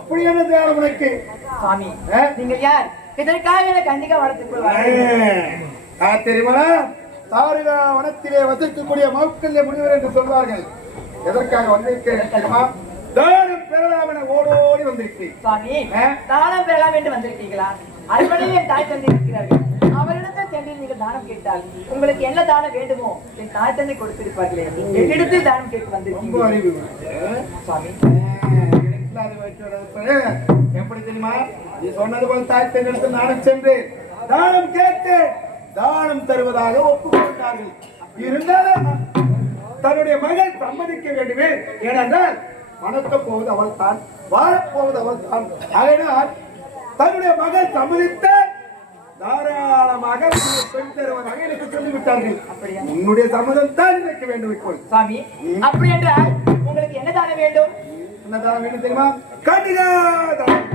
அப்படி என்ன தேவை உனக்கு? சுவாமி நீங்க யார்? இதற்காக கண்டிப்பா வளர்த்துக் கொள்வார் தெரியுமா? தாரிகா வனத்திலே வசிக்கக்கூடிய மௌக்கல்ய முனிவர் என்று சொல்வார்கள். எதற்காக வந்திருக்கிறேன்? தானம் பெறலாம் என ஓடோடி வந்திருக்கிறேன். சுவாமி தானம் பெறலாம் என்று வந்திருக்கீங்களா? அறுபடியும் என் தாய் தந்தை இருக்கிறார்கள். அவரிடத்தில் சென்று நீங்கள் தானம் கேட்டால் உங்களுக்கு என்ன தானம் வேண்டுமோ என் தாய் தந்தை கொடுத்திருப்பார்களே. என்னிடத்தில் தானம் கேட்டு வந்திருக்கீங்க. அறிவு சுவாமி எப்படி தெரியுமா? நீ சொன்னது போல தாய் தந்தை நானும் சென்று தானம் கேட்டு தானம் தருவதாக ஒப்புக்கொண்டார்கள். இருந்தாலும் தன்னுடைய மகள் சம்மதிக்க வேண்டுமே. ஏனென்றால் மணக்க போவது அவள் தான், வாழப்போவது அவள் தான். அதனால் தன்னுடைய மகள் சம்மதித்த தாராளமாக பெண் தருவதாக எனக்கு சொல்லிவிட்டார்கள். உன்னுடைய சம்மதம் தான் எனக்கு வேண்டும். இப்போ சுவாமி அப்படி என்றால் உங்களுக்கு என்ன தானம் வேண்டும்? என்ன தானம் வேண்டும் தெரியுமா? கன்னிகா தானம்.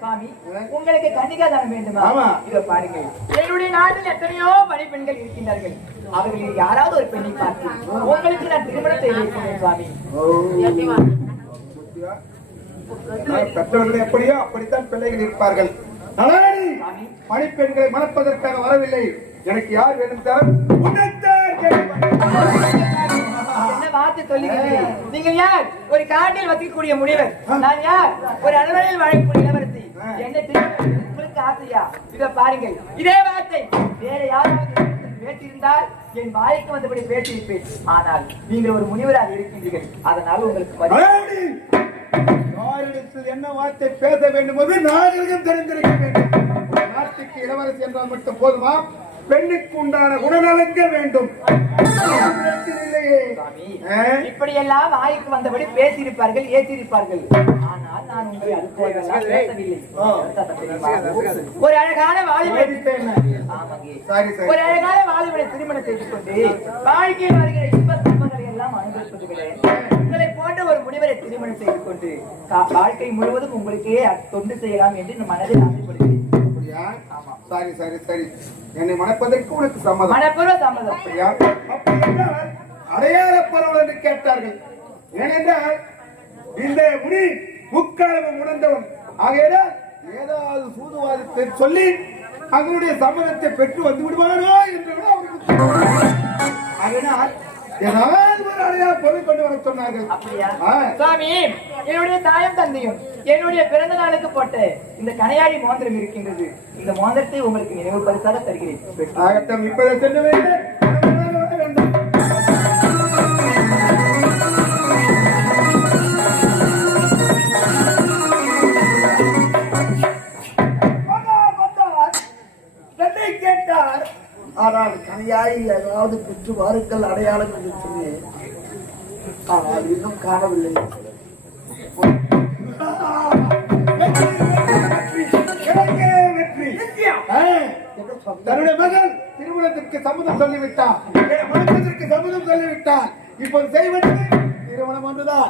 சுவாமி உங்களுக்கு கன்னிகா தானம் வேண்டுமா? ஆமா. இதை பாருங்க, என்னுடைய நாட்டில் எத்தனையோ பணிப்பெண்கள் இருக்கின்றார்கள். அவர்களில் யாராவது ஒரு பெண்ணை பார்த்து உங்களுக்கு நான் திருமணம் செய்து வைக்கிறேன். சுவாமி பெற்றவர்கள் எப்படியோ அப்படித்தான் பிள்ளைகள் இருப்பார்கள். பணிப்பெண்களை மணப்பதற்காக வரவில்லை. எனக்கு யார் வேண்டும் தரம்? என்ன வார்த்தை சொல்லுகிறீர்கள்? நீங்கள் யார்? ஒரு காட்டில் வசிக்கக்கூடிய முனிவர். நான் யார்? ஒரு அலுவலில் வாழக்கூடிய இளவரசி. என்ன திருமணம் உங்களுக்கு ஆசையா? இதை பாருங்கள், இதே வார்த்தை வேற யாராவது பேசியிருந்தால் என் வாய்க்கு வந்தபடி பேசியிருப்பேன். ஆனால் நீங்கள் ஒரு முனிவராக இருக்கின்றீர்கள். அதனால் உங்களுக்கு என்ன வார்த்தை பேச வேண்டும் என்று நாகரிகம் தெரிந்திருக்க வேண்டும். நாட்டுக்கு இளவரசி என்றால் மட்டும் போதுமா? பெண்ணுக்கு உண்டான குணநலங்கள் வேண்டும். இப்படி எல்லாம் வாய்க்கு வந்தபடி பேசியிருப்பார்கள், ஏற்றிருப்பார்கள். ஆனால் நான் உங்களை அது போலெல்லாம் பேசவில்லை. ஒரு அழகான வாலிபனை ஒரு அழகான வாலிபனை திருமணம் செய்து கொண்டு வாழ்க்கையில் வருகிற இன்ப துன்பங்களை எல்லாம் அனுபவிப்பதுகிறேன். உங்களை போன்ற ஒரு முனிவரை திருமணம் செய்து கொண்டு வாழ்க்கை முழுவதும் உங்களுக்கே தொண்டு செய்யலாம் என்று மனதில் ஆசைப்படுகிறேன். சரி சரி சரி, என்னை மணப்பதற்கு உனக்கு சம்மதம்? மனப்பூர்வ சம்மதம். அப்படியா? அடையாள பரவல் என்று கேட்டார்கள். ஏனென்றால் இந்த முனி முக்காலமும் உணர்ந்தவன். ஆகையால் ஏதாவது சூதுவாதத்தை சொல்லி அதனுடைய சம்மதத்தை பெற்று வந்து விடுவானோ என்று அவருக்கு அதனால் ஏதாவது ஒரு அடையாள பொருள் கொண்டு வர சொன்னார்கள். அப்படியா? சுவாமி என்னுடைய தாயும் தந்தையும் என்னுடைய பிறந்த நாளுக்கு போட்ட இந்த கனையாடி மோதிரம் இருக்கின்றது. இந்த மோதிரத்தை உங்களுக்கு நினைவு பரிசாக தருகிறேன். ஆகட்டும், இப்போதை சென்று வேண்டும். கேட்டார். ஆனால் கனையாடி ஏதாவது குற்று வாருக்கள் அடையாளம் என்று சொன்னேன். ஆனால் இன்னும் காணவில்லை. தன்னுடைய மகள் திருமணத்திற்கு சம்மதம் சொல்லிவிட்டார். மனத்திற்கு சம்மதம் சொல்லிவிட்டார். இப்போது செய்வது திருமணம் ஒன்றுதான்.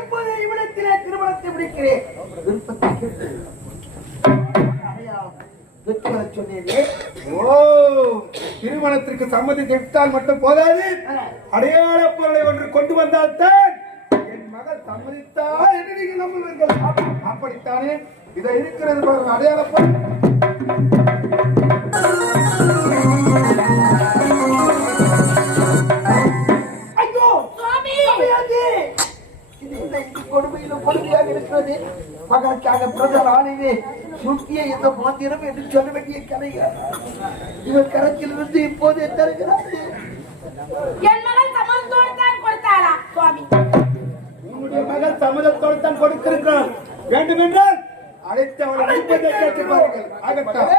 இப்போது இவ்விடத்திலே திருமணத்தை முடிக்கிறேன். விருப்பத்தை கேட்டு திருமணத்திற்கு சம்மதித்தால் மட்டும் போதாது, அடையாள பொருளை ஒன்று கொண்டு வந்தால் தான் என் மகள் சம்மதித்தால் என்று நீங்கள் நம்புவீர்கள். அப்படித்தானே இதை இருக்கிறது அடையாள பொருள். கொடுமையிலும் கொடுமையாக இருக்கிறது. மகளுக்காக பிறந்த நாளிலே சுட்டிய இந்த மோதிரம் என்று சொல்ல வேண்டிய கலைஞர் இவர் கரத்திலிருந்து இப்போது தருகிறார். என் மகள் சம்மதத்தோடு தான் கொடுத்தாரா சுவாமி? உங்களுடைய மகள் சம்மதத்தோடு தான் கொடுத்திருக்கிறார். வேண்டுமென்றால் அழைத்தவளை கேட்டு பாருங்கள். ஆகட்டும்.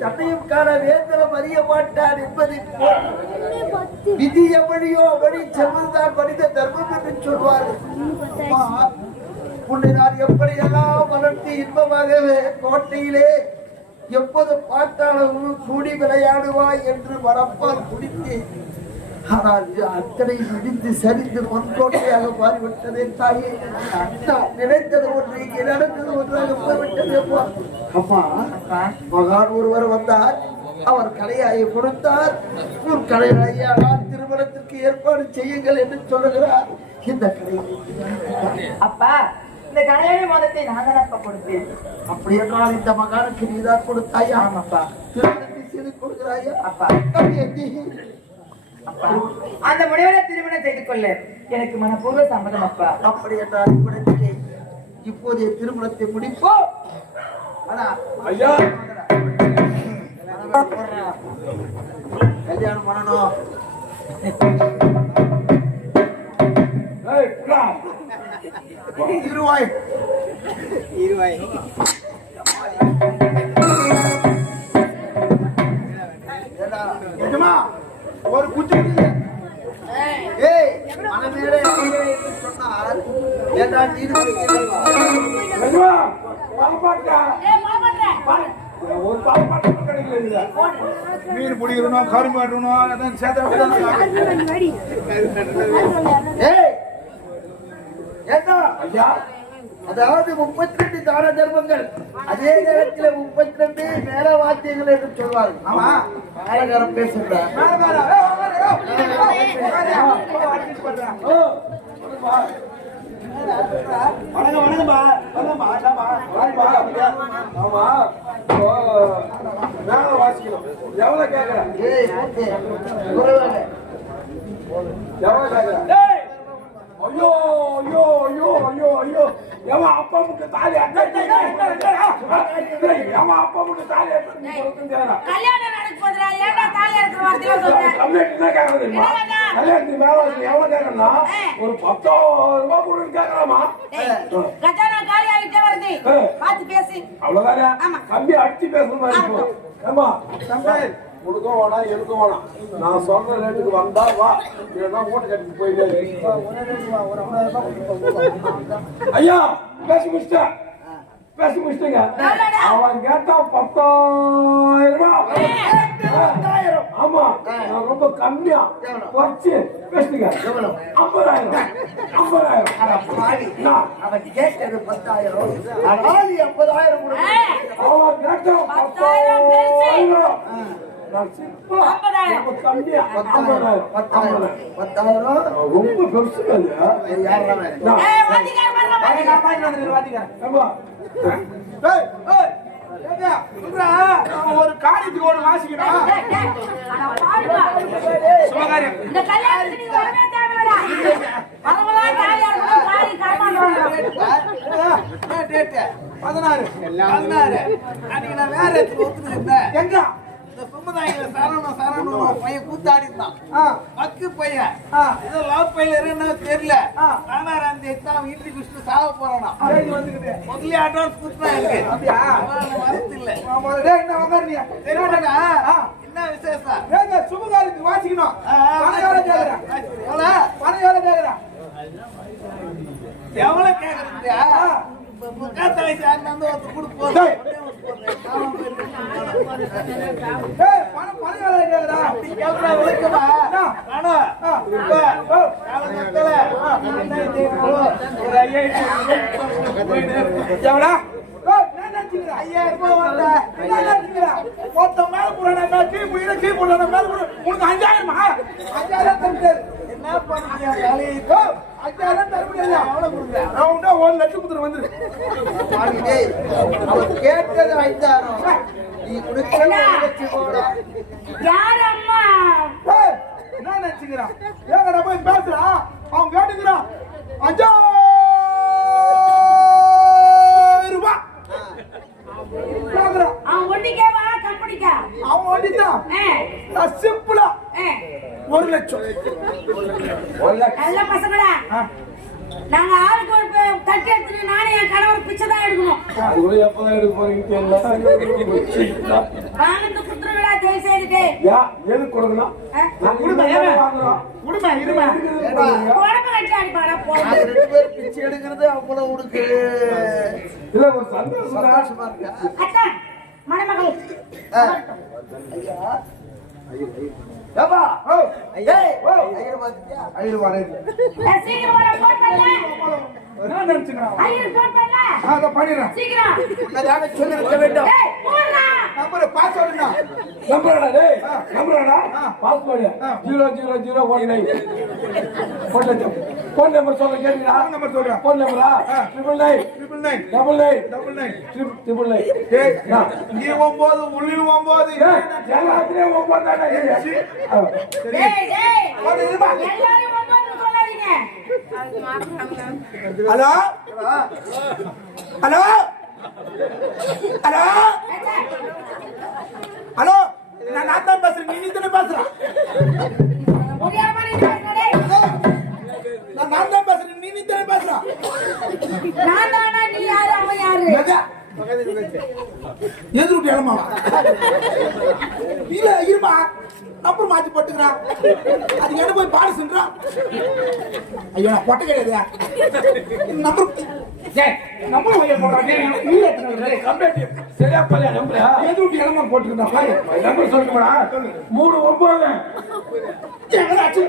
தன்னையும் காண வேந்தரம் அறிய மாட்டார் என்பதை விதி எவழியோ அவழி செல்வதுதான் மனித தர்மம் என்று சொல்வார்கள். உன்னை நான் எப்படியெல்லாம் வளர்த்து இன்பமாகவே கோட்டையிலே எப்போது பார்த்தாலும் கூடி விளையாடுவாய் என்று வளர்ப்பால் குடித்து, ஆனால் அத்தனை இடிந்து சரிந்து பொன்கோட்டையாக மாறிவிட்டதே தாயே. நினைத்தது ஒன்று, இங்கே நடந்தது ஒன்றாக போய்விட்டது. அம்மா, மகான் ஒருவர் வந்தார். அவர் கலையாயை கொடுத்தார். உன் கலையாயால் திருமணத்திற்கு ஏற்பாடு செய்யுங்கள் என்று சொல்லுகிறார். இந்த கலையை அப்பா இந்த கல்யாண மோதத்தை நான் தான் கொடுத்தேன். அப்படி என்றால் இந்த மகானுக்கு நீதான் கொடுத்தாயா? ஆமாப்பா. திருமணத்தை செய்து கொடுக்கிறாயா? அப்பா அப்படி அப்பா அந்த முடிவுல திருமணம் செய்து கொள்ள எனக்கு மனப்பூர்வ சம்மதம் அப்பா. அப்படி என்றால் இவ்விடத்திலே இப்போதைய திருமணத்தை முடிப்போம். ஆனா ஐயா கல்யாணம் பண்ணணும். ஏய் புடா இருவாய் எஜமா ஒரு குச்சி ஏய் மனமேலே என்று சொன்னால் ஏண்டா நீர் எஜமா பாப்பாட்டா ஏய் மாமன்ற ஒரு பாப்பாட்ட கிடைக்கல மீன் பிடிக்கணும் கரும்பு வெட்டணும் அதான் சேத்திரம் ஏய் ஏண்டா ஐயா அதாவது 32 தான தர்மங்கள் அதே நேரத்தில் 32 மேல வாத்தியங்கள் என்று சொல்வார்கள். ஆமா காலகாரம் பேசுகிற வணக்கம்பா ஆமா மேல வாசிக்கணும் எவ்வளவு கேக்குறேன் ஏய் குரலாக எவ்வளவு கேக்குறேன் ஐயோ ஐயோ ஐயோ ஐயோ ஐயோ எவன் அப்பா முட்டு தாலி எவன் அப்பா முட்டு தாலி கல்யாணம் நடக்க போதுடா ஏன்டா தாலி எடுக்கிற வார்த்தையில சொல்ற கல்யாணத்துக்கு மேல எவ்வளவு கேட்கறா ஒரு 10,000 ரூபாய் கொடுன்னு கேட்கலாமா கஜானா காலி ஆகிட்டே வருது பார்த்து பேசி அவ்வளவுதானே ஆமா. கம்பி அடிச்சு பேசுற மாதிரி இருக்கும் ஏமா தம்பி உனக்கும் வேணாம் எனக்கும் வேணாம் நான் சொல்ற ரேட்டுக்கு வந்தா வா இல்லைன்னா ஓட்டு கட்டிட்டு போயிட்டு ஐயா பேசி முடிச்சிட்டேன் பேசி முடிச்சிட்டீங்க அவன் கேட்டா 10,000 ரூபாய் ஆமா நான் ரொம்ப கம்மியா குறைச்சு பேசுங்க 50,000 அவன் கேட்டது 10,000 ஆனால் 80,000 கொடுக்க அவன் கேட்டா 10,000 நான் சிம்பிளா ரொம்ப கம்மியா 10,000 ரொம்ப பெருசு ஏய் வாத்திக்கார ஒரு காரியத்துக்கு ஒரு வாசிக்கணும் இந்த கல்யாணத்துக்கு நீ வரவே தேவையில்லை வரவளா தாலி எடுக்கணும் தாலி காரணம் 16 அன்னைக்கு நான் வேற இடத்துல ஒத்துக்கிட்டேன். எங்க இந்த சமுதாயில சரவணன் பையன் கூத்தாடி இருந்தான். பக்கு பையன் ஏதோ லவ் பையன் என்ன தெரியல. ஆனா அந்த எக்ஸாம் இன்ட்ரி குடிச்சு சாவ போறானா. முதல்ல அட்வான்ஸ் கொடுத்தா எனக்கு. அப்படியா வரது இல்ல. என்ன வந்தாருங்க என்ன விசேஷம்? ஏங்க சுபகாரியத்துக்கு வாசிக்கணும் பணம் எவ்வளவு கேக்குறேன் பணம் எவ்வளவு கேக்குறேன் எவ்வளவு கேக்குறீங்க? முக்காத்தலை சேர்ந்து வந்து ஒருத்தர் கொடுப்போம். பணம் எவ்வளவு கேக்குறா அப்படி கேக்குறா விளக்கமா? எவ்வளோ 5,000 ரூபாய் வந்த மொத்தம் மேல போறான கீ போயிட கீ போறான மேல உனக்கு 5,000 என்ன பண்ணீங்க? தலையை 5,000 தர முடியாது எவ்வளவு கொடுங்க? ரவுண்டா 1 லட்சம் குடுத்துட்டு வந்துரு அவர் கேட்டது 5,000. நீ கொடுக்கல யார் அம்மா என்ன நினைச்சுக்கிறான் ஏங்கடா போய் பேசுறான் அவன் கேட்டுக்கிறான் 5,000 ரூபாய் கேக்குறான் அவன் ஒண்டிக்கே வா கம்பெனிக்கா அவன் ஓடிட்டான் நான் சிம்பிளா 1 லட்சம் நல்ல பசங்களா நாங்க ஆளுக்கு ஒரு தட்டி எடுத்துட்டு நானே என் கணவர் பிச்சை தான் எடுக்கணும் அதுக்குள்ள எப்பதான் எடுக்க போறீங்க வாங்கிட்டு குத்துருவிடா தயவு செய்துட்டு எதுக்கு கொடுக்கணும் உடம்பு கட்டி அடிப்பாடா போய் 2 பேர் பிச்சை எடுக்கிறது அவ்வளவு உனக்கு இல்ல ஒரு சந்தோஷம் சந்தோஷமா இருக்கா? அத்தா மணமகள் ஏப்பா ஐயா ஐயர் பாத்தியா? ஐயர் வரேன் சீக்கிரம் வர போன் பண்ணல நான் நினைச்சுக்கிறேன் ஐயர் போன் பண்ணல அதை பண்ணிடுறேன் சீக்கிரம் உன்னதாக சொல்லிருக்க வேண்டும். ஏய் போடா நான் நம்பர் பாஸ்வேர்டுனா நம்புறடா டேய் நம்புறடா பாஸ்வேர்டு 00019 போன் நம்பர் சொல்ல கேட்டீங்களா நம்பர் சொல்றேன் போன் நம்பரா 999 டேய் நீ 9 உள்ளில் 9 எல்லாத்துலயும் 9 தானே டேய் டேய் போன் இருமா எல்லாரும் ஒவ்வொரு சொல்லாதீங்க ஹலோ ஹலோ ஹலோ ஹலோ நான் தான் பேசுறேன் நீ தானே பேசுறேன் முடியாம நீ டேய் நான் தான் பேசுறேன் நீ தானே பேசுறேன் நான் தானா நீ யாரு அவன் யாரு எது விட்டு இளமாவா இல்ல இருமா நம்பர் மாத்தி போட்டுக்கிறான் அது என்ன போய் பாடு சொல்றான் ஐயோ நான் பொட்டை கிடையாது நம்பர் நம்பர் வாங்கி போறானே இல்ல கம்பெனி சரியா பல்ல நம்பர் எது விட்டு இளமா போட்டுக்கிறான் பாரு நம்பர் சொல்லுங்கடா 39 எங்கடா அச்சு 9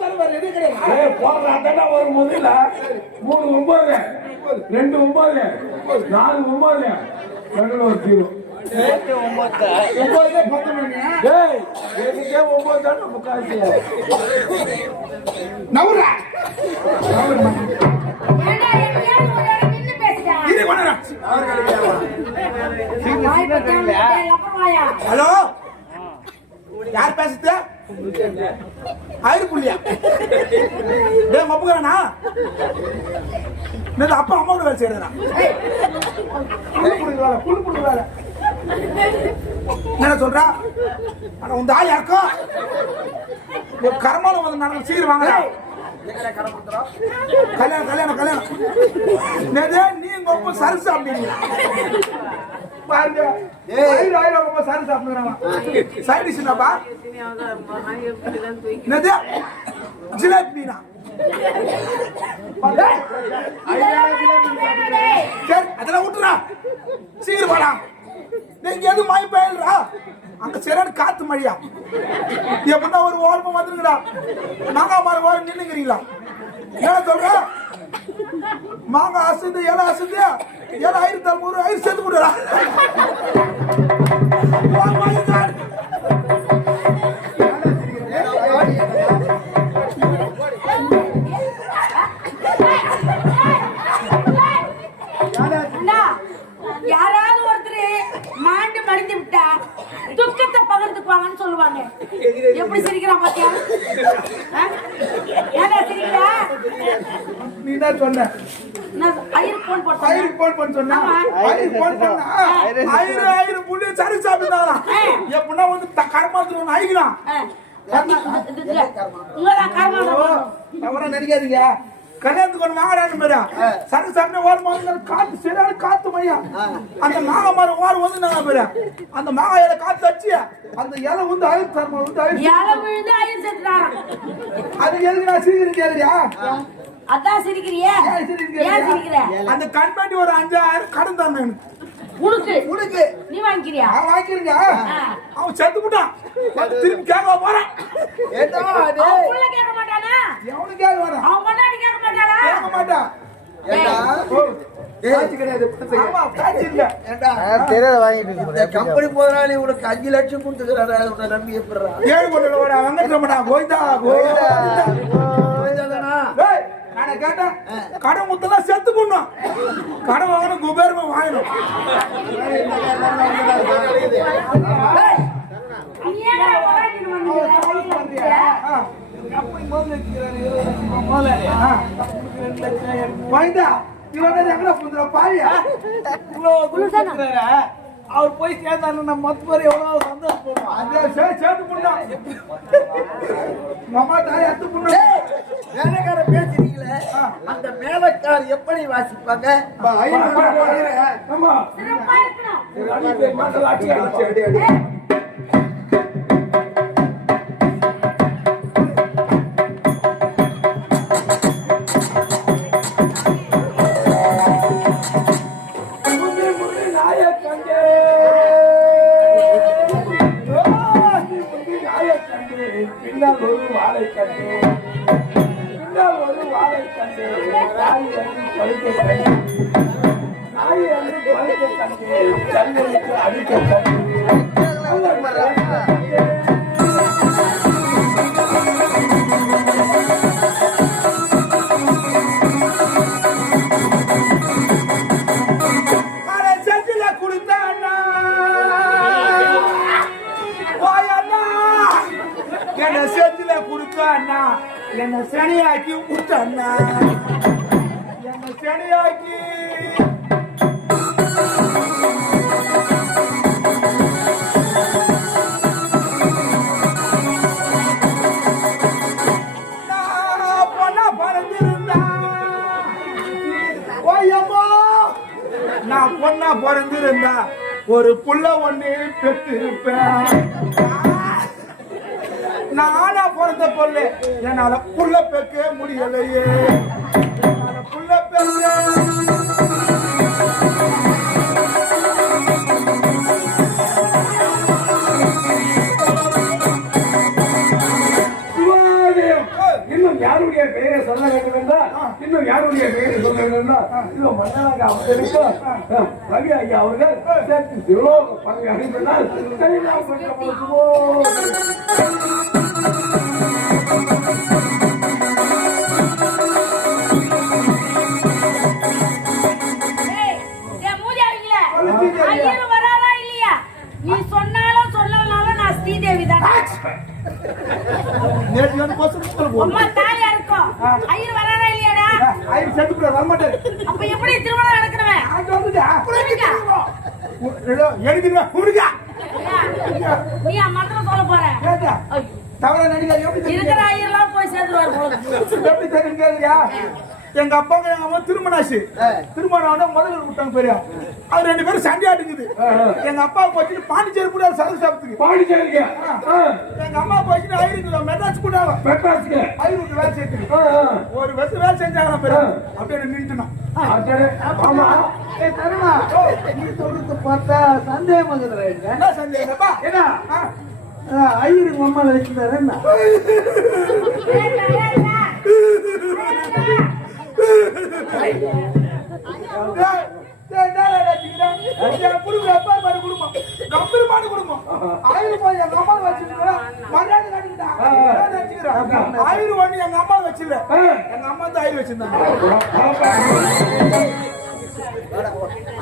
தடவை ரெடி கிடையாது ஏய் போறா அடடா ஒரு முதல்ல 39 29 49 நடுவுல ஒரு 0 9 டேய் எனக்கே 9 தான் முக்காசி நவுரா ஏண்டா எங்கயாவது ஒரு இடம் நின்னு பேசுடா இது கொண்டா வாய் பத்தாம டேய் லப்பமாயா ஹலோ யார் பேசுது ஆயிரு புள்ளியா டேய் மப்புகறானா நீ அப்பா அம்மாவோட வேலை செய்யறா புல் புடுறால என்ன சொல்றா ஆனா உங்க ஆள் யாருக்கோ ஒரு கர்மால வந்து நடந்து சீர் வாங்க கல்யாணம் நேதே நீ உங்க அப்பா சரசு சாப்பிட்டீங்க பாருங்க ஆயிரம் அப்பா சரசு சாப்பிடுறாங்க சைடு டிஷ் என்னப்பா நேதே ஜிலேபி மீனா அதெல்லாம் விட்டுறா சீர் வாடா நீங்க எது மாய் பயல்றா அங்க சரியான காத்து மழையா எப்படின்னா ஒரு ஓரமா வந்துருங்கடா மாங்காய் மரம் ஓரம் நின்னுங்கிறீங்களா என்ன சொல்ற மாங்காய் அசுந்து இலை அசுந்து இலை 1300 ஐயர் சேர்த்து கொடுடா யாராவது ஒருத்தர் மாண்டு மடிந்து விட்டா துக்கத்தை பகிர்ந்துக்குவாங்கன்னு சொல்லுவாங்க. எப்படி சிரிக்கிறான் பாத்தியா? ஏடா சிரிக்கிறா? நீ தான் சொன்ன ஐயர் போன் போட்டா ஐயர் போன் பண்ண சொன்னா ஐயர் போன் பண்ணா ஐயர் புள்ளி சரி சாப்பிட்டாரா எப்படின்னா வந்து கர்மாத்துல ஒன்று ஐக்கலாம் உங்களா கர்மா அவரை நினைக்காதீங்க கல்யாணத்துக்கு ஒன்று வாங்கடான்னு மாதிரியா சரி சாப்பிட்டு ஓரம் வந்து காத்து சரியான காத்து மணியா அந்த மாங்காய் மரம் ஓரம் வந்து நாங்க பேரு அந்த மாங்காய் இலை காத்து வச்சு அந்த இலை வந்து அழுத்து தரமா வந்து இலை விழுந்து ஐயர் செத்துறாராம். அது எதுக்கு நான் சிரிக்கிறேன் கேக்குறியா அதான் சிரிக்கிறியே? ஏன் சிரிக்கிற? அந்த கண்பாண்டி ஒரு 5000 கடன் தரணும் உனக்கு நீ வாங்கிக்கிறியா? அவன் வாங்கிருங்க அவன் செத்து விட்டான் திரும்பி கேட்க போறான் அவன் புள்ள கேட்க மாட்டானா? எவனுக்கு கேட்க வரான் அவன் பொண்டாட்டி கேட்க மாட்டாளா? கேட்க மாட்டான் கம்பெனி முதலாளி உனக்கு 5 லட்சம் கொடுத்துக்கிறாரு உன்னை நம்பி எப்படிறா 7 கோடி வந்துட்டு மாட்டான் கோயிந்தா நான் கேட்டேன் கடை முத்தெல்லாம் செத்து போடணும் கடை வாங்கணும் குபேரமா வாங்கணும் நீ ஏன்டா பொண்டாட்டின்னு வந்துக்கிற? வாய்ந்தா இவன் எங்கடா புந்துற பாரியா அவர் போய் சேர்ந்தாரு நம்ம மொத்த பேர் எவ்வளவு சந்தோஷப்படுவோம். அதே சேர்த்து பண்ணலாம் மாமா தாய் அத்து பண்ணு வேலைக்கார பேசுறீங்களே அந்த மேலக்கார் எப்படி வாசிப்பாங்க? ஆமா சிறப்பா இருக்கணும். அடி பேர் மாட்டல அடி பின்னால் ஒரு வாழை கண்டு பின்னால் ஒரு வாழை கண்டு தாய் வந்து பழுக்க நாய் வந்து குறைக்க தண்ணி ஜல்லிக்கு அடிக்க செஞ்சில கொடுத்தாண்ணா என்ன செஞ்சில கொடுத்தாண்ணா என்ன சனியாக்கி விட்டாண்ணா என்ன சனியாக்கி நான் பொண்ணா பிறந்திருந்தா ஒரு புள்ள ஒண்ணு பெற்றிருப்பேன். நானா பிறந்த பொண்ணு என்னால புள்ள பெக்க முடியலையே. புள்ள பெக்க இன்னும் யாருடைய பெயரை சொல்ல வேண்டும் என்றால் இன்னும் யாருடைய பெயரை சொல்ல வேண்டும் என்றால் இதோ மன்னராக அவர்களுக்கு ரவி ஐயா அவர்கள் சேர்த்து சிவலோக பதவி அடைந்ததால் நீ சொன்னாலும் சொல்லனாலும் நான் ஸ்ரீதேவி தான். அம்மா தாலியா இருக்கும். ஐயர் வராரா இல்லையாடா? ஐயர் செத்துக்குள்ள வர மாட்டாரு. அப்ப எப்படி திருமணம் நடக்கறவே? நான் வந்துடா. எழுதிடுவா குடுங்க. நீ மந்திரம் சொல்ல போற. கேட்டா. தவற நடிகர் எப்படி இருக்கிற ஐயர்லாம் போய் சேர்ந்துவார் போல. எப்படி தெரியும் கேளுங்க. எங்க அப்பாங்க எங்க அம்மா திருமணாச்சு. திருமணம் ஆனா முதல்ல விட்டாங்க பெரிய. அது ரெண்டு பேரும் சண்டை ஆடுங்குது. எங்க அப்பா போச்சு பாண்டிச்சேரி கூட சரக்கு சாப்பிட்டுக்கு. பாண்டிச்சேரிக்கு. எங்க அம்மா போச்சு ஐயருக்கு மெட்ராஸ் கூட மெட்ராஸ்க்கு ஐயருக்கு வேலை செய்யுது. ஒரு வருஷம் வேலை செஞ்சாங்க பெரிய. அப்படியே நின்னுட்டோம். ஆமா. தருமா நீ சொல்றது பார்த்தா சந்தேகம் வந்துடுற. என்ன சந்தேகப்பா? என்ன ஐயருக்கு அம்மா வச்சிருந்தாரு என்ன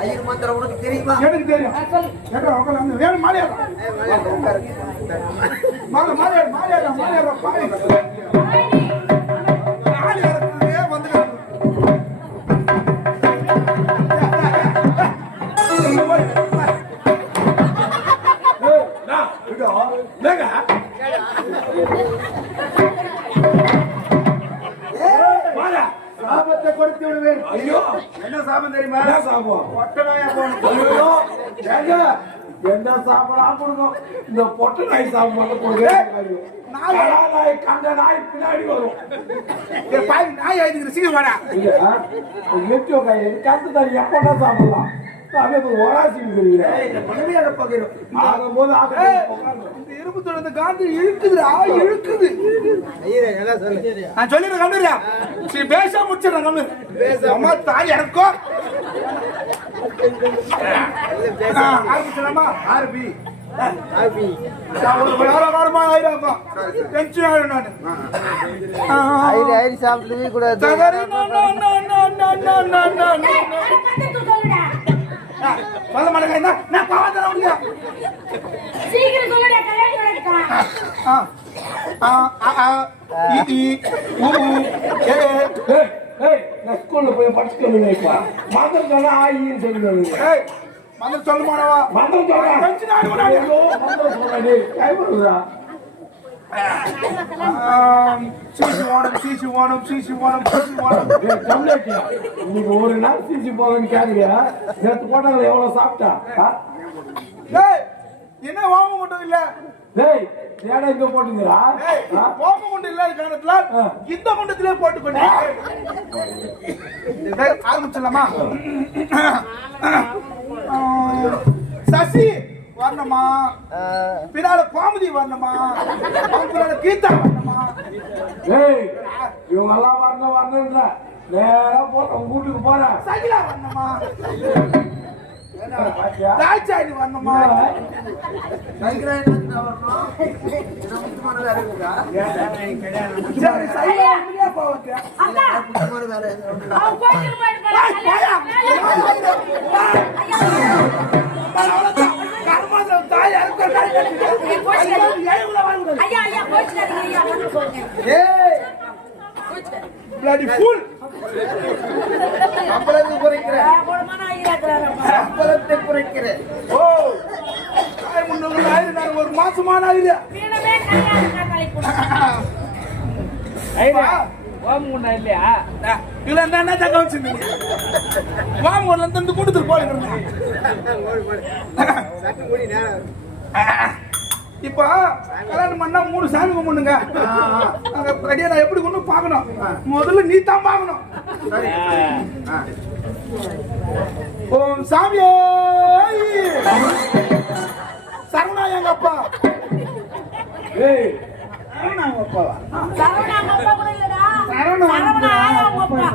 ஐயர் மந்திரம் உனக்கு தெரியுமா? எனக்கு தெரியும். சாபத்தை கொடுத்து விடுவேன். ஐயோ என்ன சாபம் தெரியுமா? சாபம் பொட்ட நாயா போகணும். என்ன சாப்பிடலாம் கொடுக்கும். இந்த பொட்ட நாய் சாப்பிட மட்டும் கொடுங்க. நாய் கண்ட நாய் பின்னாடி வரும். நாய் ஆயிடுங்கிற சீக்கிரம் வாடா. எச்சோ காய் கத்து தண்ணி எப்படா சாப்பிடலாம். இரும்பு தொடர்ந்து காந்தி இழுக்குதுடா இழுக்குது. நான் சொல்லிடுறேன் கம்மியா பேச முடிச்சிடறேன் கம்மி. அம்மா தாய் இறக்கும் ஆரம்பிச்சிடலாமா? ஆரம்பி சாப்பிட்டு கூட சொல்ல மாட்டேங்க. நான் பாவம் முடியும். சீக்கிரம் சொல்லுடா கல்யாணம் நான் ஸ்கூல்ல போய் படிச்சுக்கணும். மந்திரம் சொன்னா ஆயின்னு சொல்லுங்க. மந்திரம் சொல்ல மாட்டவா? மந்திரம் சொல்ல மந்திரம் சொல்றா. இன்னைக்கு ஒரு நாள் சீசி போகன்னு கேட்கறியா? நேற்று போட்டாங்க எவ்வளவு சாப்பிட்டா? என்ன வாங்க மட்டும் இல்ல ஏடா இங்க போட்டுங்கிறா? வாங்க கொண்டு இல்லாத காரணத்துல இந்த குண்டத்திலே போட்டுக்கொண்டு ஆரம்பிச்சலாமா? சசி வரணுமா? பின்னால கோமதி வரணுமா? பின்னால கீதா வரணுமா? இவங்க எல்லாம் வரணுன்ற நேரா போற வீட்டுக்கு போறேன். சகிலா வரணுமா? ராஜாடி வரணுமா? சரி, சகிலா உண்மையா போவீங்க. அக்கா அவன் கோயிலுக்கு போயிட்டு கர்மம் தாய் அறுக்க ஐயா ஐயா கோச்சுக்காதீங்க ஐயா வந்து சொல்லுங்க ஏய் bloody fool. அம்பலத்தை குறைக்கிறேன், போடமான ஐயாக்குறாரு அம்பலத்தை குறைக்கிறேன். ஓ தாய் முன்னோர்கள் ஆயிரம் ஒரு மாசமான ஆயிரம் வீணமே கல்யாணம் நாளைக்கு கூட இதுல என்ன தங்க வச்சிருந்தீங்க? வாங்கூர்ல இருந்து கூட்டத்துக்கு போறீங்க. இப்ப கல்யாணம் பண்ணா 3 சாமி கும்பிடுங்க. அங்க ரெடியா நான் எப்படி கொண்டு பார்க்கணும்? முதல்ல நீ தான் பார்க்கணும். ஓம் சாமியே சரவணா எங்க அப்பா. சரவணா எங்க அப்பாவா? சரவணா அப்பா கூட இல்லடா சரவணா சரவணா அவங்க அப்பா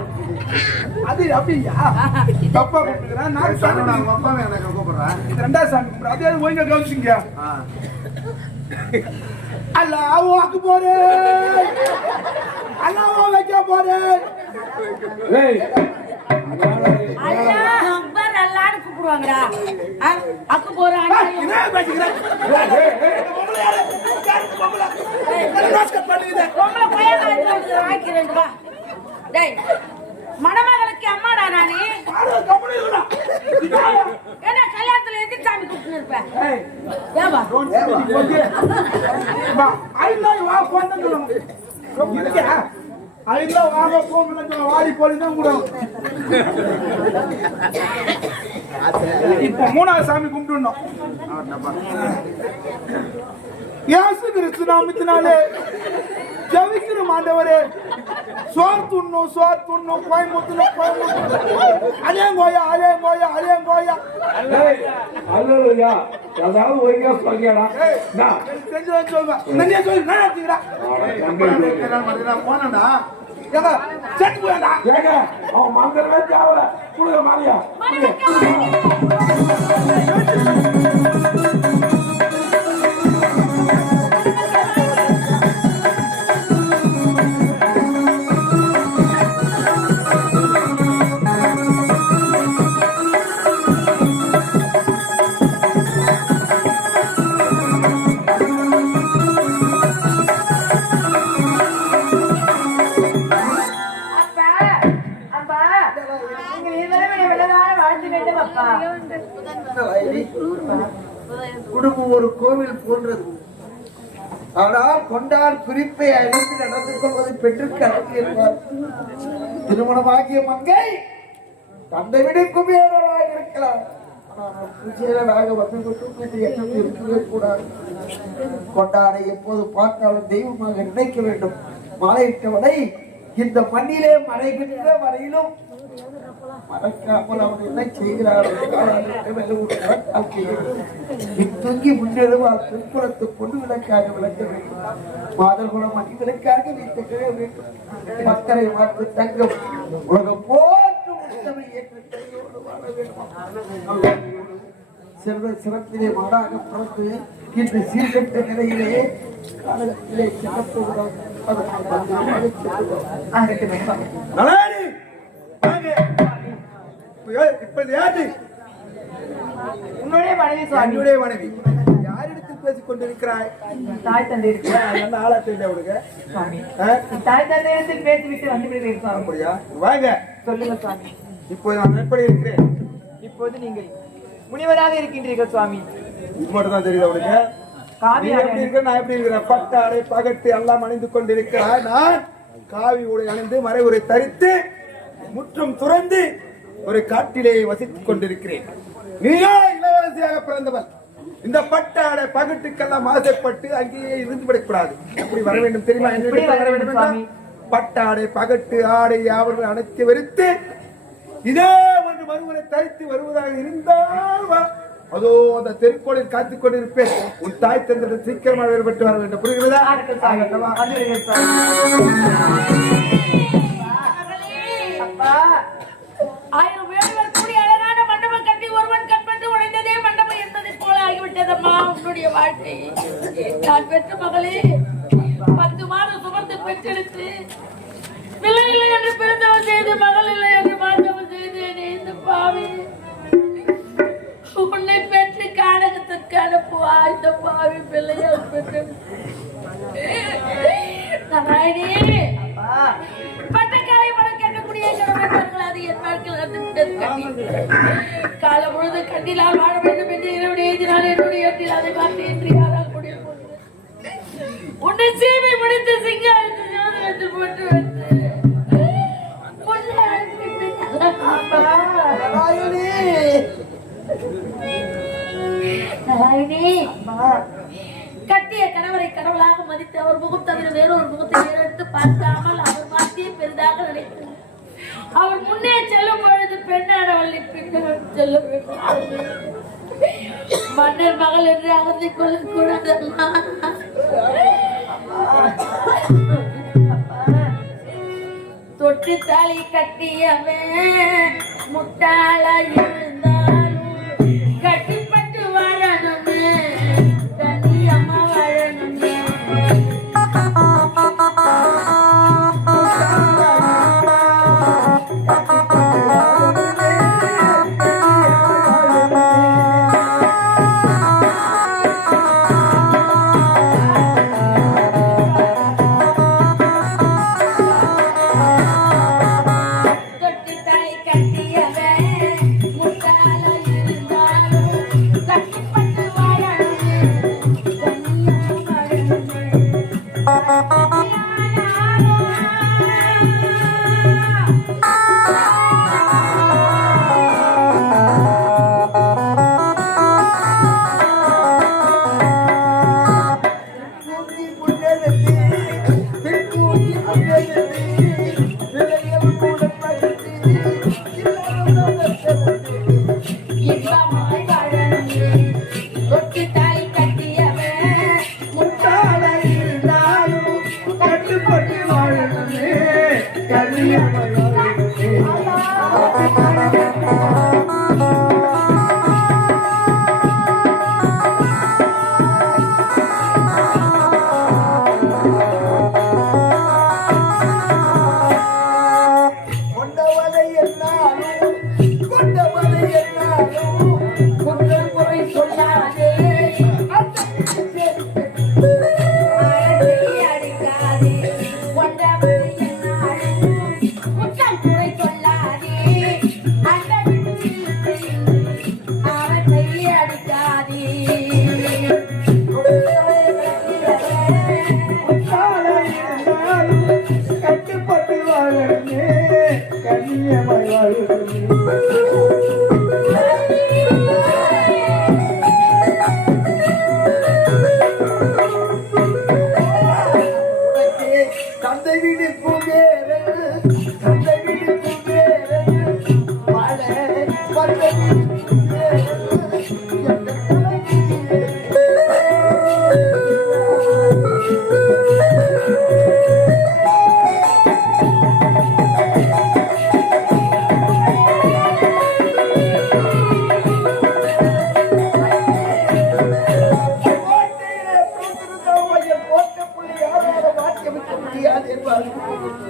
அது அப்படியா? தப்பா கூப்பிடுறேன். நான் சரவணா அவங்க அப்பா எனக்கு கூப்பிடுறேன். இது 2வது சாமி கும்பிடு. அதே ஒழுங்கா கவனிச்சிங்க. அல்லாஹ் அக்பர், அல்லாஹ் வைக்க போறேன். அல்லாஹ் அக்பர் அல்லாஹ்னு கூப்பிடுவாங்கடா. அக்கு போறாங்க என்ன பேசிக்கிறேன்? பொம்பளை பையன் ஆக்கிறேன் வா. டேய் மணமகளுக்கு அம்மாடா நானே. ஏன்னா கல்யாணத்துல எது சாமி கூப்பிட்டு இருப்பேன். ஏவா இப்ப 3வது சாமி கும்பிட்டுனோம். இயேசு கிறிஸ்து நாமத்தினாலே ஜெபிக்கிறோம் ஆண்டவரே. சோறு துண்ணும் கோயம்புத்தூர்ல அலேங்கோயா அல்லேலூயா. அதாவது ஒழுங்கா சொல்லியாடா. தெரிஞ்சு சொல்லுவேன். நிறைய சொல்லி நான் எடுத்துக்கிறா போனடா ஏங்க செட்டு போயாடா. ஏங்க அவன் மந்திரமே தேவல கொடுங்க மாரியா. குடும்பம் ஒரு கோவில் போன்றது. ஆனால் கொண்டார் குறிப்பை அறிந்து நடந்து கொள்வது பெற்றுக்கு அழகு என்பார். திருமணமாகிய மங்கை தந்தை விட குபேரராக இருக்கலாம். ஆனால் குபேரனாக வந்து எண்ணம் இருக்கவே கூடாது. கொண்டாரை எப்போது பார்த்தாலும் தெய்வமாக நினைக்க வேண்டும். மாலையிட்டவனை இந்த மண்ணிலே மறைகின்ற வரையிலும் மறக்காமல் அவன் என்ன செய்கிறார் தூங்கி முன்னெழுவார் பின்புறத்து கொண்டு விளக்காக விளக்க வேண்டும். மாதல் குலம் அணிவிளக்காக நீ திகழ வேண்டும். மக்களை மாற்று தங்கம் உலகம் போற்று உத்தமை ஏற்று கையோடு வாழ வேண்டும். செல்வ சிறப்பிலே மாடாக பிறந்து இன்று சீர்கட்ட நிலையிலே காலத்திலே சிறப்புகிறார். உன்னுடைய மனைவி சுவாமி. என்னுடைய மனைவி யாரிடத்தில் பேசிக் கொண்டிருக்கிறாய்? தாய் தந்தை இருக்கிறார் ஆளா தெரிஞ்ச அவனுக்கு சுவாமி. தாய் தந்தையிடத்தில் பேசிவிட்டு வந்து விடுவீர் சுவாமி. அப்படியா? வாங்க சொல்லுங்க சுவாமி. இப்போ நான் எப்படி இருக்கிறேன்? இப்போது நீங்கள் முனிவராக இருக்கின்றீர்கள் சுவாமி. இது மட்டும் தான் தெரியுது அவனுக்கு. நீ எப்படி இருக்க, நான் எப்படி இருக்கிறேன்? பட்டாடை பகட்டு எல்லாம் அணிந்து கொண்டிருக்கிறாய். நான் காவி உடை அணிந்து மறை உரை தரித்து முற்றம் துறந்து ஒரு காட்டிலே வசித்துக் கொண்டிருக்கிறேன். நீயா இளவரசியாக பிறந்தவன். இந்த பட்டாடை பகட்டுக்கெல்லாம் ஆசைப்பட்டு அங்கேயே இருந்து விடக்கூடாது. எப்படி வர வேண்டும் தெரியுமா? எப்படி வர வேண்டும் சுவாமி? பட்டாடை பகட்டு ஆடை அவர்கள் அனைத்து வெறுத்து இதே ஒன்று மறுமுறை தரித்து வருவதாக இருந்தால் வா. அதோ அந்த தெருக்கோளில் காத்துக் கொண்டிருப்பேன். உன் தாய் தந்தை சீக்கிரமாக வேறுபட்டு வர வேண்டும். புரிகிறதா? பெற்ற மகளே 10 மாதம் சுமந்து பெற்றெடுத்து பிள்ளை இல்லை என்று பிறந்தவன் செய்து மகள் இல்லை என்று மாற்றவன் செய்தேனே இந்த பாவி உன்னை பெற்று கானகத்திற்கு அனுப்புவா இந்த பாவி பிள்ளையால் பெற்று பட்டக்காலை படம் கேட்கக்கூடிய அது என் வாழ்க்கையில் காலம் முழுது கண்ணிலால் வாழ வேண்டும் என்று என்னுடைய எழுதினால் என்னுடைய எட்டில் அதை காட்டி என்று யாரால் முடிய உன்னை சீமை முடித்து சிங்காரத்து ஜோதிடத்தில் போட்டு கட்டிய கணவரை கடவுளாக மதித்து அவர் முகம் தவிர வேறொரு முகத்தை ஏறெடுத்து பார்க்காமல் அவர் மாற்றிய பெரிதாக நினைத்தார். அவர் முன்னே செல்லும் பொழுது பெண்ணானவள் பின்னால் செல்ல வேண்டும். மன்னர் மகள் என்று அகர்ந்து கொள்ளக்கூடாதம்மா. தொட்டு தாலி கட்டியவன் முட்டாளா இருந்தாலும் கட்டிப்பட்டு வாழணுமே கண்ணியம்மா வாழணுமே.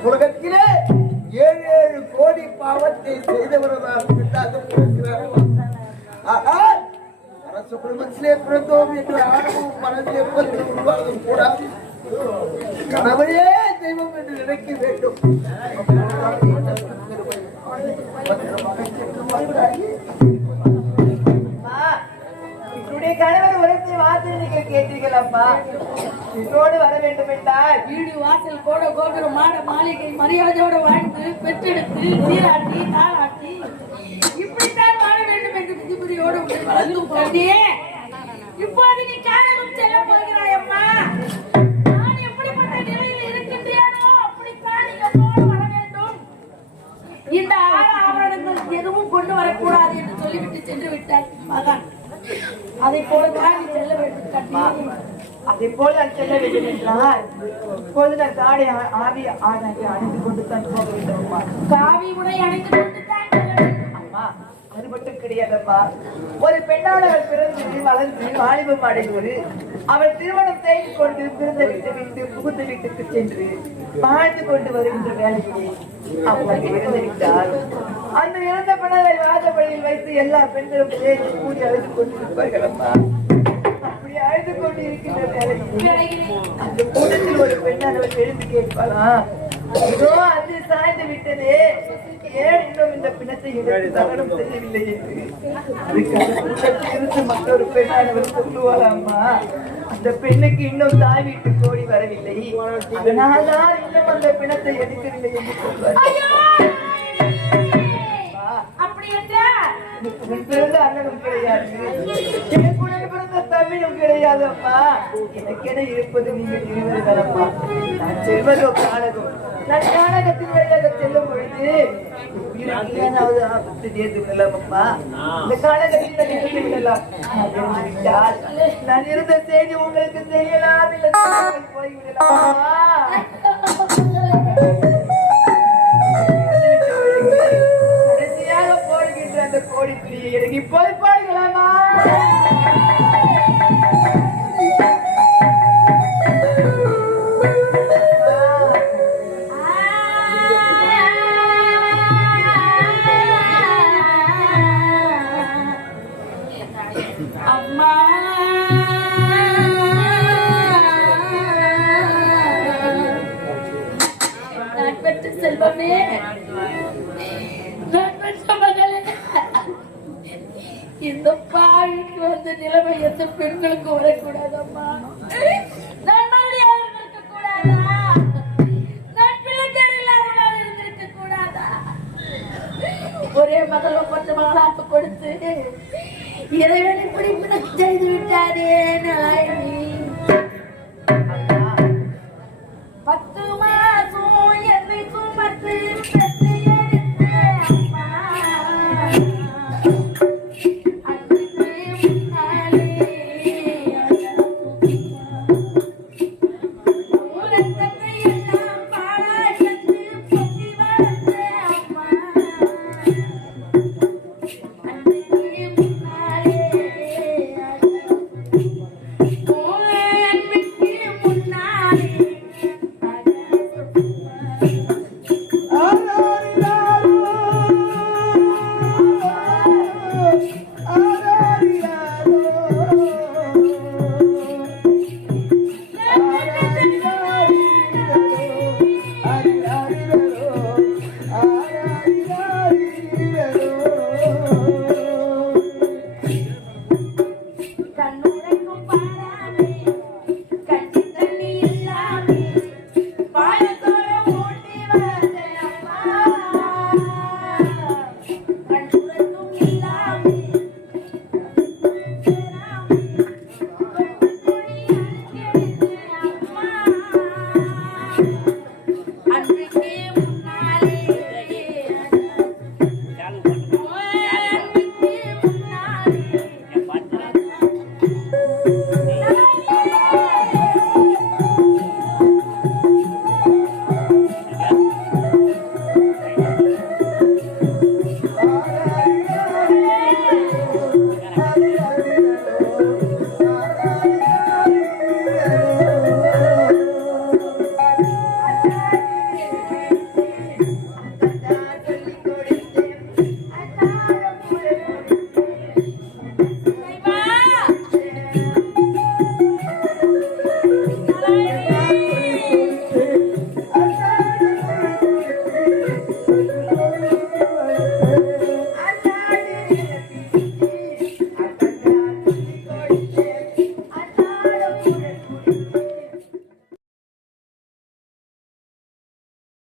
உலகத்திலே 7 கோடி பாவத்தை செய்தவர்களால் அரசு குடும்பத்திலே பிறந்தோம் என்று ஆணவம் மனதில் எப்பொழுது உருவாகும் கூடாது. கணவரே தெய்வம் என்று நினைக்க வேண்டும். கணவர் உரைத்து வாசல் நீங்கள் கேட்டீர்கள் அம்மா. இதோடு வர வேண்டும் என்றால் வீடு வாசல் கோட கோபுரம் மாட மாளிகை மரியாதையோட வாழ்ந்து பெற்றெடுத்து நீராட்டி தாளாட்டி இப்படித்தான் வாழ வேண்டும் என்று விதிமுறையோடு வளர்ந்து போதியே இப்போது நீ காரணம் செல்ல போகிறாய் அம்மா. நான் எப்படிப்பட்ட நிலையில் இருக்கின்றேனோ அப்படித்தான் நீ என்னோடு வர வேண்டும். இந்த ஆபரணங்கள் எதுவும் கொண்டு வரக்கூடாது என்று சொல்லிவிட்டு சென்று விட்டார் மகன். அதை போல தாண்டி செல்ல வேண்டும். அதை போல நான் செல்ல வேண்டும் என்றால் இப்போது நான் தாடி ஆவி அணிந்து கொண்டு தான் போக வேண்டும். காவி உடை அணிந்து கொண்டு தான் செல்ல வேண்டும். அம்மா அது மட்டும் கிடையாதப்பா. ஒரு பெண்ணானவர் பிறந்து வளர்ந்து வாலிபம் அடைவது அவள் திருமணம் செய்து கொண்டு பிறந்த வீட்டை விட்டு புகுந்த வீட்டுக்கு சென்று வாழ்ந்து கொண்டு வருகின்ற வேலையிலே அவள் இறந்து விட்டார். அந்த இறந்த பிணரை வாதப்படியில் வைத்து எல்லா பெண்களும் சேர்த்து கூடி அழுது கொண்டிருப்பார்கள் அம்மா. அப்படி அழுது கொண்டு இருக்கின்ற வேலையிலே அந்த கூட்டத்தில் ஒரு பெண்ணானவள் எழுப்பி கேட்பாளாம், இதோ அது சாய்ந்து விட்டதே, ஏன் இன்னும் இந்த பிணத்தை எடுத்து தகனம் செய்யவில்லை என்று. அதுக்கு அந்த கூட்டத்தில் இருந்து மற்றொரு பெண்ணானவர் சொல்லுவாளாம்மா, அந்த பெண்ணுக்கு இன்னும் தாய் வீட்டு கோடி வரவில்லை, அதனால்தான் இன்னும் அந்த பிணத்தை எடுக்கவில்லை என்று சொல்வார். அப்படி என்றால் பிறந்த அண்ணனும் கிடையாது, என் கூட பிறந்த தம்பியும் கிடையாது அம்மா. எனக்கென இருப்பது நீங்கள் இருவர்கள் அம்மா. நான் செல்வதோ கானகம். நான் கானகத்தின் வழியாக செல்லும் பொழுது ஏதாவது ஆபத்து நேர்ந்து விடலாம் அம்மா. இந்த கானகத்தில் இருந்து விடலாம். நான் இருந்த செய்தி உங்களுக்கு தெரியலாம், இல்லை போய்விடலாம். கடைசியாக போடுகின்ற அந்த கோடி பிரியை எனக்கு இப்போது பாடுகளாமா? அம்மா நான் பெற்ற செல்வமே, நான் பெற்ற மகளே, இந்த பாவிக்கு வந்த நிலைமை எந்த பெண்களுக்கு வரக்கூடாது அம்மா. நான் மறுபடியும் இருந்திருக்க கூடாதா? நான் பிள்ளைகள் இல்லாதவளாக இருந்திருக்க கூடாதா? ஒரே மகள் ஒப்பற்ற மகளாக கொடுத்து இறைவன் இப்படி செய்து விட்டாரே நாயனி.